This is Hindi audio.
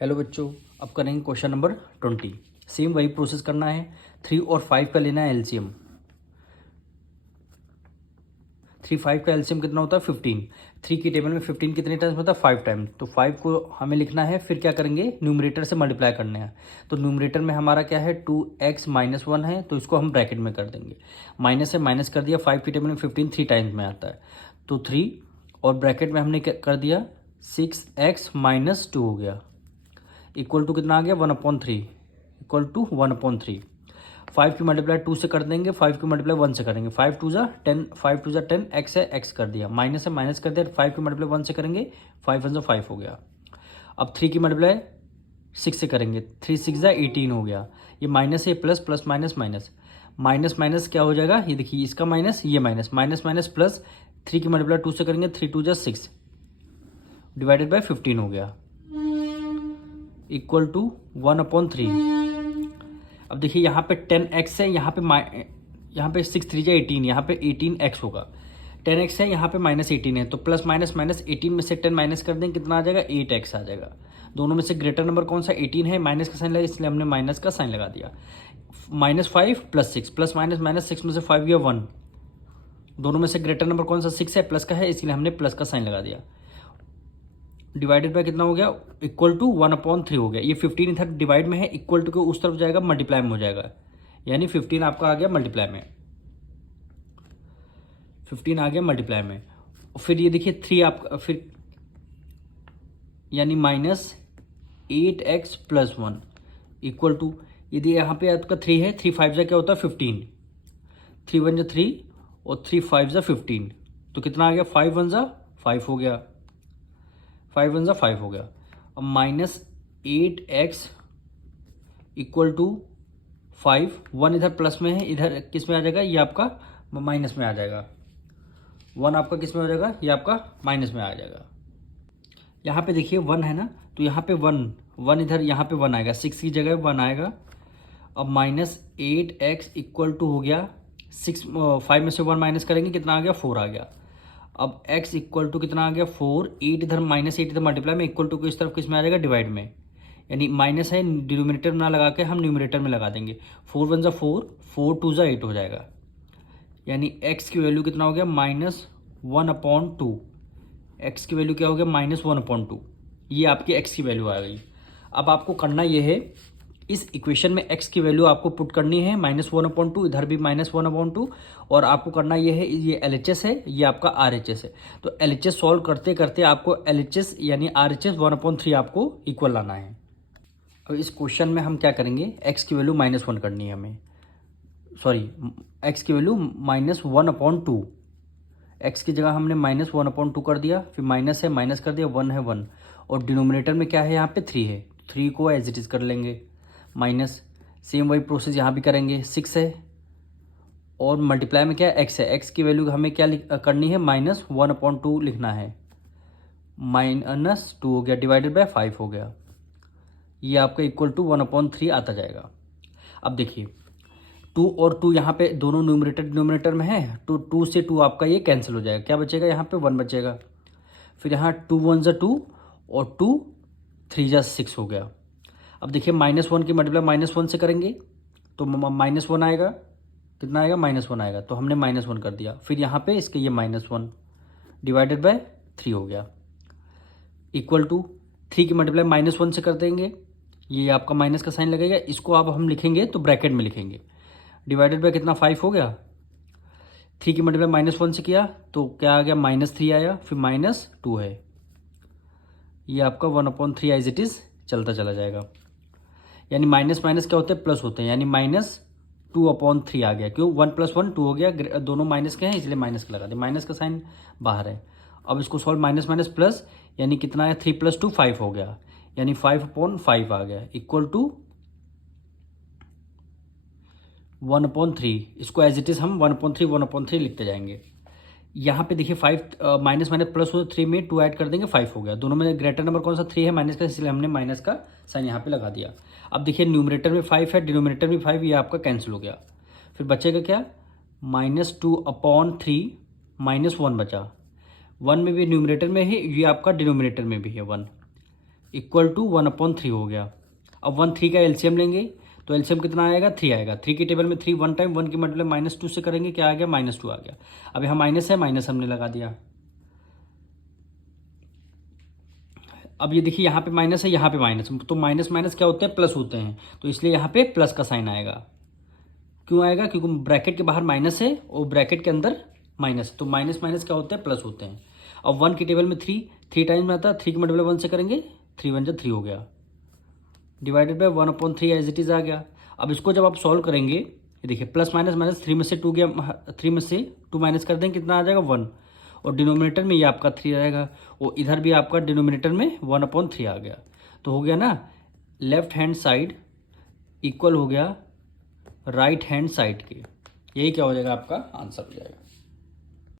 हेलो बच्चों, अब करेंगे क्वेश्चन नंबर 20। सेम वही प्रोसेस करना है। 3 और 5 का लेना है एलसीएम। 3 5 का एलसीएम कितना होता है 15। 3 की टेबल में 15 कितने टाइम्स होता है 5 टाइम्स। तो 5 को हमें लिखना है, फिर क्या करेंगे न्यूमरेटर से मल्टीप्लाई करने हैं। तो न्यूमरेटर में हमारा क्या है 2x माइनस 1 है, तो इसको हम ब्रैकेट में कर देंगे। माइनस से माइनस कर दिया, 5 की टेबल में 15 3 टाइम्स में आता है तो 3, और ब्रैकेट में हमने कर दिया 6x माइनस 2 हो गया, इक्वल टू कितना आ गया 1/3, इक्वल टू 1/3। 5 की मल्टीप्लाई 2 से कर देंगे, 5 की मल्टीप्लाई 1 से करेंगे। 5 टू ज़ा 10, 5 टू ज़ा 10, एक्स है एक्स कर दिया, माइनस है माइनस कर दिया। 5 की मल्टीप्लाई 1 से करेंगे, 5 1 ज़ा 5 हो गया। अब 3 की मल्टीप्लाई 6 से करेंगे, 3 6 ज़ा 18 हो गया। ये माइनस है, plus plus minus minus minus minus क्या हो जाएगा, ये देखिए इसका माइनस, ये माइनस माइनस माइनस प्लस। 3 की मल्टीप्लाई 2 से करेंगे, 3 2 ज़ा 6 डिवाइडेड बाई 15 हो गया, इक्वल टू 1/3। अब देखिए यहाँ पे 10x है, यहाँ पे 6 3 18, यहाँ पे 18x होगा। 10x है, यहाँ पे माइनस 18 है, तो प्लस माइनस माइनस 18 में से 10 माइनस कर दें, कितना आ जाएगा 8x आ जाएगा। दोनों में से ग्रेटर नंबर कौन सा 18 है, माइनस का साइन लगा इसलिए हमने माइनस का साइन लगा दिया। -5 + 6 प्लस माइनस माइनस 6 में से 5 गया 1। दोनों में से ग्रेटर नंबर कौन सा 6 है, प्लस का है, इसलिए हमने प्लस का साइन लगा दिया। डिवाइडेड बाय कितना हो गया, इक्वल टू 1/3 हो गया। ये 15 इधर डिवाइड में है, इक्वल टू के उस तरफ जाएगा, मल्टीप्लाई में हो जाएगा, यानी 15 आपका आ गया मल्टीप्लाई में, 15 आ गया मल्टीप्लाई में। फिर ये देखिए 3 आपका, फिर यानी -8x + 1 इक्वल टू, यदि यहाँ पे आपका 3 है, 3 5 जा क्या होता है 15, 3 1 जा 3 और 3 5 जा 15, तो कितना आ गया 5 1 जा 5 हो गया, 5 1 जा 5 हो गया। अब -8x इक्वल टू 5, 1 इधर प्लस में है, इधर किस में आ जाएगा, ये आपका माइनस में आ जाएगा। 1 आपका किस में हो जाएगा, ये आपका माइनस में आ जाएगा। यहाँ पे देखिए 1 है ना, तो यहाँ पे 1 इधर, यहाँ पे 1 आएगा, 6 की जगह 1 आएगा। अब -8x इक्वल टू हो गया 6, 5 में से 1 माइनस करेंगे, कितना आ गया 4 आ गया। अब x इक्वल टू कितना आ गया 4, 8 इधर -8 इधर मल्टीप्लाई में, इक्वल टू को इस तरफ किस में आ जाएगा डिवाइड में, यानी माइनस है डिनोमिनेटर में ना लगा के हम न्यूमरेटर में लगा देंगे। 4 1 जा 4, 4 2 जा 8 हो जाएगा, यानी x की वैल्यू कितना हो गया -1/2। x की वैल्यू क्या हो गया -1/2। ये आपकी x की वैल्यू आ गई। अब आपको करना ये है, इस इक्वेशन में x की वैल्यू आपको पुट करनी है -1/2, इधर भी -1/2, और आपको करना ये है, ये LHS है, ये आपका RHS है। तो LHS सॉल्व करते करते आपको LHS यानी RHS 1/3 आपको इक्वल लाना है। अब इस क्वेश्चन में हम क्या करेंगे, x की वैल्यू -1 करनी है हमें, सॉरी x की वैल्यू -1/2। x की जगह हमने -1/2 कर दिया, फिर माइनस है माइनस कर दिया, 1 है 1, और डिनोमिनेटर में क्या है यहाँ पे 3 है, 3 को एज इट इज़ कर लेंगे, माइनस। सेम वही प्रोसेस यहाँ भी करेंगे, 6 है और मल्टीप्लाई में क्या है x है, x की वैल्यू हमें क्या करनी है -1/2 लिखना है, -2 हो गया, डिवाइडेड बाय 5 हो गया, ये आपका इक्वल टू 1/3 आता जाएगा। अब देखिए 2 और 2 यहाँ पे दोनों न्यूमरेटर डिनोमिनेटर में है, तो 2 से 2 आपका ये कैंसिल हो जाएगा, क्या बचेगा यहाँ पे 1 बचेगा। फिर यहाँ 2 1 जा 2 और 2 3 जा 6 हो गया। अब देखिए -1 की मल्टीप्लाई -1 से करेंगे तो -1 आएगा, कितना आएगा -1 आएगा, तो हमने -1 कर दिया। फिर यहाँ पे इसके ये -1 डिवाइडेड बाय 3 हो गया, इक्वल टू 3 की मल्टीप्लाई -1 से कर देंगे, ये आपका माइनस का साइन लगेगा, इसको आप हम लिखेंगे तो ब्रैकेट में लिखेंगे, डिवाइडेड बाय कितना 5 हो गया। 3 की मल्टीप्लाई -1 से किया तो क्या आ गया -3 आया, फिर -2 है, ये आपका 1/3 एज इट इज़ चलता चला जाएगा। यानी माइनस माइनस क्या होते हैं, प्लस होते हैं, यानी -2/3 आ गया, क्यों 1 + 1 2 हो गया, दोनों माइनस के हैं इसलिए माइनस का लगा दिया, माइनस का साइन बाहर है। अब इसको सॉल्व माइनस माइनस प्लस, यानी कितना है 3 + 2 5 हो गया, यानी 5/5 आ गया, इक्वल टू 1/3। इसको एज इट इज़ हम 1/3 लिखते जाएंगे। यहाँ पे देखिए 5 माइनस माइनस प्लस हो, 3 में 2 ऐड कर देंगे 5 हो गया। दोनों में ग्रेटर नंबर कौन सा 3 है माइनस का, इसलिए हमने माइनस का साइन यहाँ पे लगा दिया। अब देखिए न्यूमरेटर में 5 है, डिनोमिनेटर में 5, ये आपका कैंसिल हो गया। फिर बचेगा क्या -2/3 -1 बचा, 1 में भी न्यूमरेटर में है, ये आपका डिनोमिनेटर में भी है 1, इक्वल टू 1/3 हो गया। अब 1 3 का एलसीएम लेंगे तो एलसीएम कितना आएगा, 3 आएगा। 3 की टेबल में 3 1 टाइम, 1 की मतलब -2 से करेंगे, क्या आ गया, -2 आ गया। अब यहाँ माइनस है, माइनस हमने लगा दिया। अब ये देखिए यहाँ पे माइनस है, यहाँ पे माइनस, तो माइनस माइनस क्या होते हैं, प्लस होते हैं, तो इसलिए यहाँ पे प्लस का साइन आएगा। क्यों आएगा, क्योंकि ब्रैकेट के बाहर माइनस है और ब्रैकेट के अंदर माइनस, तो माइनस माइनस क्या होते हैं, प्लस होते हैं। अब 1 की टेबल में 3 टाइम्स में आता है, 3 की मल्टीप्लाई 1 से करेंगे, 3 1 3 हो गया, divided by 1/3 as it is आ गया। अब इसको जब आप सॉल्व करेंगे, ये देखिए प्लस माइनस माइनस, 3 में से 2 गया, 3 में से 2 माइनस कर देंगे, कितना आ जाएगा, 1, और डिनोमिनेटर में ये आपका 3 आएगा, और इधर भी आपका डिनोमिनेटर में 1/3 आ गया। तो हो गया ना, लेफ्ट हैंड साइड इक्वल हो गया राइट हैंड साइड के। यही क्या हो जाएगा, आपका आंसर हो जाएगा।